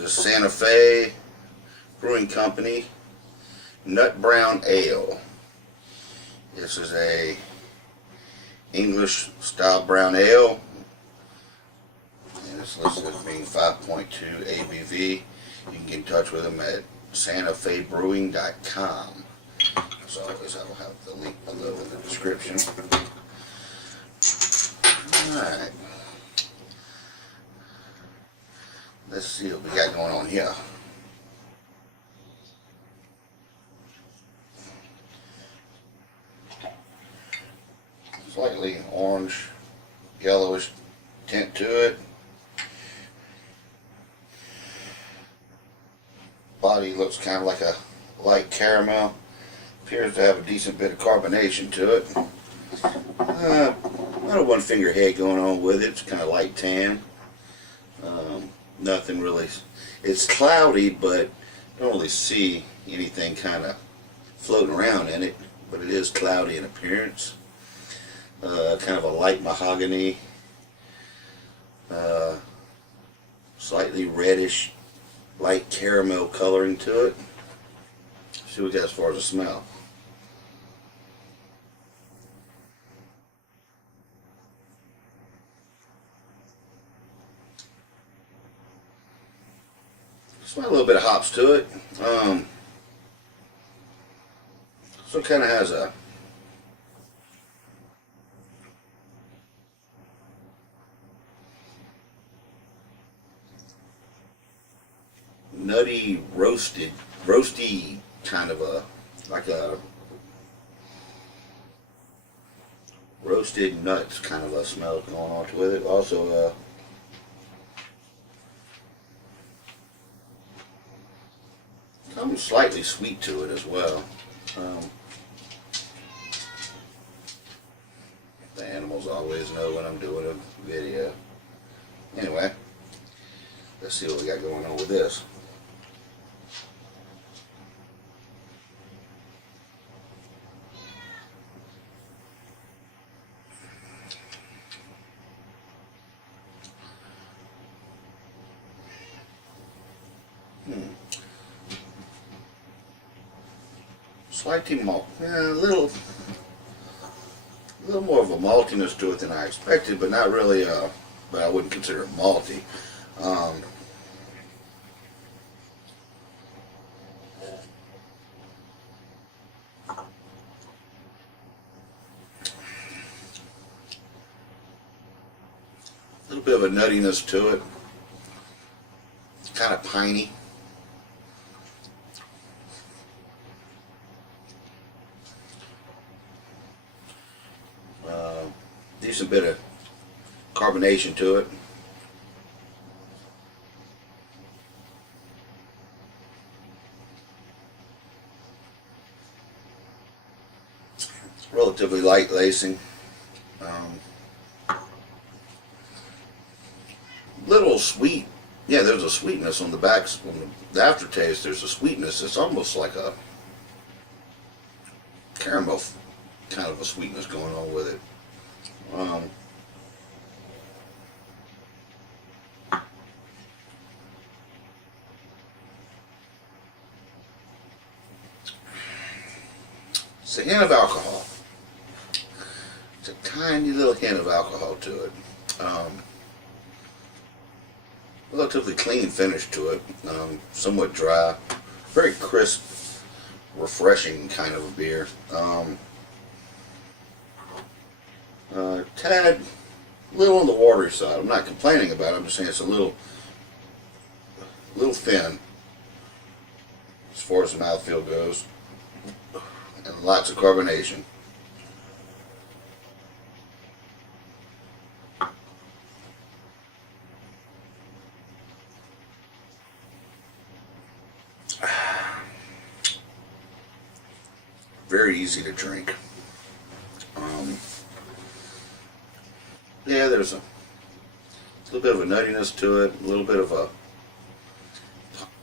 is Santa Fe Brewing Company Nut Brown Ale. This is a English style brown ale, and it's listed as being 5.2 ABV. You can get in touch with them at santafebrewing.com. As always, I will have the link below in the description. Alright, let's see what we got going on here. Slightly orange, yellowish tint to it. Body looks kind of like a light caramel. Appears to have a decent bit of carbonation to it. Not a one finger head going on with it. It's kind of light tan. Nothing really. It's cloudy, but you don't really see anything kind of floating around in it. But it is cloudy in appearance. Kind of a light mahogany, slightly reddish, light caramel coloring to it. See what we got as far as the smell. Smell a little bit of hops to it. So it kind of has a nutty, roasty kind of like a roasted nuts kind of a smell going on with it. Also, something slightly sweet to it as well. The animals always know when I'm doing a video. Anyway, let's see what we got going on with this. Slightly malt, a little more of a maltiness to it than I expected, but not really. But I wouldn't consider it malty. A little bit of a nuttiness to it. Kind of piney. Decent bit of carbonation to it. Relatively light lacing. Little sweet. Yeah, there's a sweetness on the back. On the aftertaste, there's a sweetness. It's almost like a caramel kind of a sweetness going on with it. It's a hint of alcohol. It's a tiny little hint of alcohol to it. Relatively clean finish to it. Somewhat dry. Very crisp, refreshing kind of a beer. Tad little on the watery side. I'm not complaining about it. I'm just saying it's a little thin as far as the mouthfeel goes, and lots of carbonation. Very easy to drink. Yeah, there's a little bit of a nuttiness to it, a little bit of a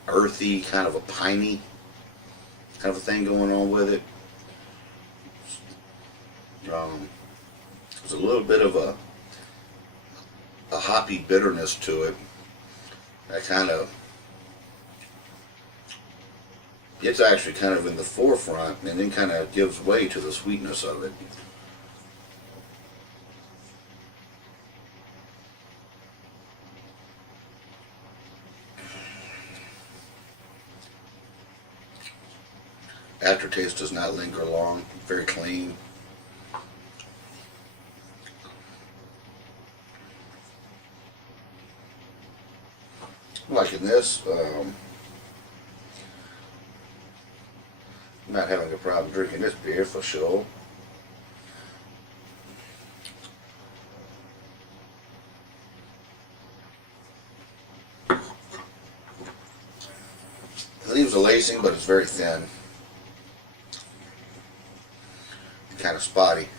earthy, kind of a piney kind of a thing going on with it. There's a little bit of a hoppy bitterness to it that kind of it's actually kind of in the forefront and then kind of gives way to the sweetness of it. Aftertaste does not linger long, very clean. I'm liking this. Not having a problem drinking this beer for sure. The leaves are lacing, but it's very thin. Kind of spotty.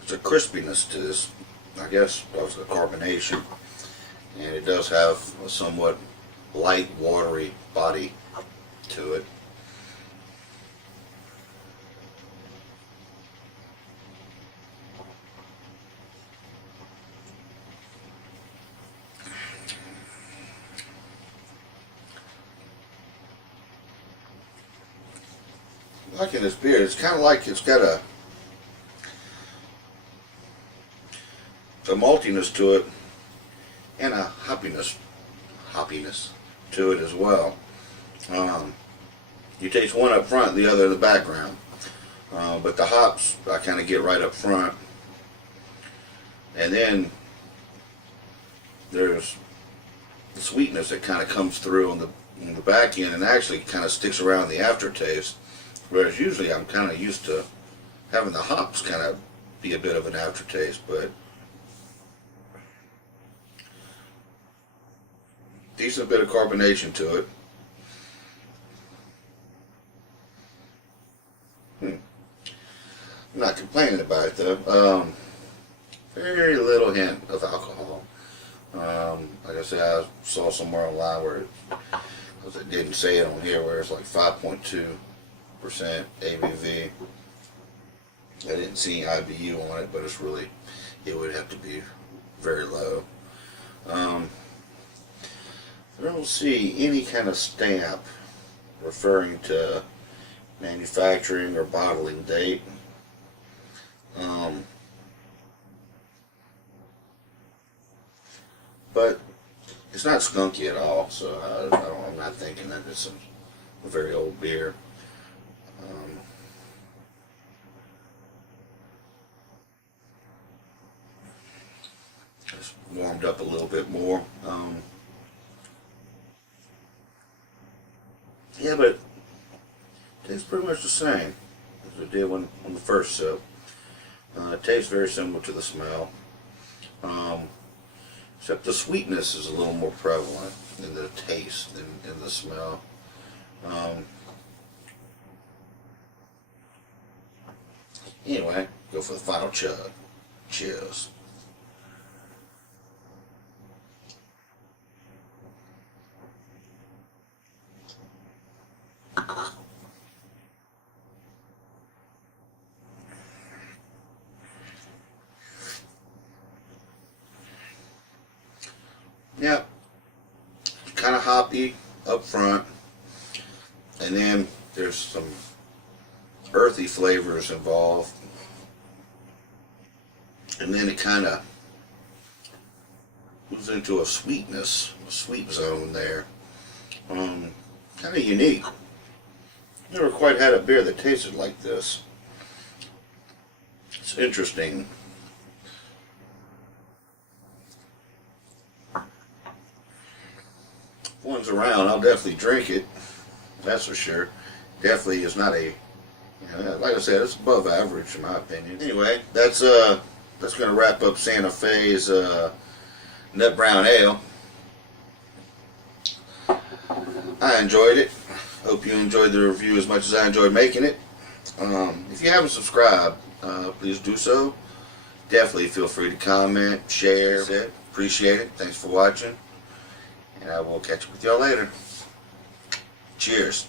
There's a crispiness to this, I guess, because of the carbonation, and it does have a somewhat light, watery body to it. Liking this beer, it's kind of like it's got a maltiness to it and a hoppiness to it as well. You taste one up front, the other in the background, but the hops I kind of get right up front, and then there's the sweetness that kind of comes through on the back end and actually kind of sticks around the aftertaste. Whereas usually I'm kind of used to having the hops kind of be a bit of an aftertaste, but decent bit of carbonation to it. I'm not complaining about it though. Very little hint of alcohol. Like I said, I saw somewhere online where it didn't say it on here, where it's like 5.2% ABV. I didn't see IBU on it, but it would have to be very low. I don't see any kind of stamp referring to manufacturing or bottling date. But it's not skunky at all, so I'm not thinking that it's a very old beer. It's warmed up a little bit more. Yeah, but it tastes pretty much the same as it did on the first sip. It tastes very similar to the smell, except the sweetness is a little more prevalent in the taste than in the smell. Anyway, go for the final chug. Cheers. Yeah, kind of hoppy up front, and then there's some earthy flavors involved, and then it kind of moves into a sweet zone there. Kind of unique. Never quite had a beer that tasted like this. It's interesting. If one's around, I'll definitely drink it. That's for sure. Definitely is not a, like I said, it's above average in my opinion. Anyway, that's gonna wrap up Santa Fe's Nut Brown Ale. I enjoyed it. Hope you enjoyed the review as much as I enjoyed making it. If you haven't subscribed, please do so. Definitely feel free to comment, share. Appreciate it. Thanks for watching. And I will catch up with y'all later. Cheers.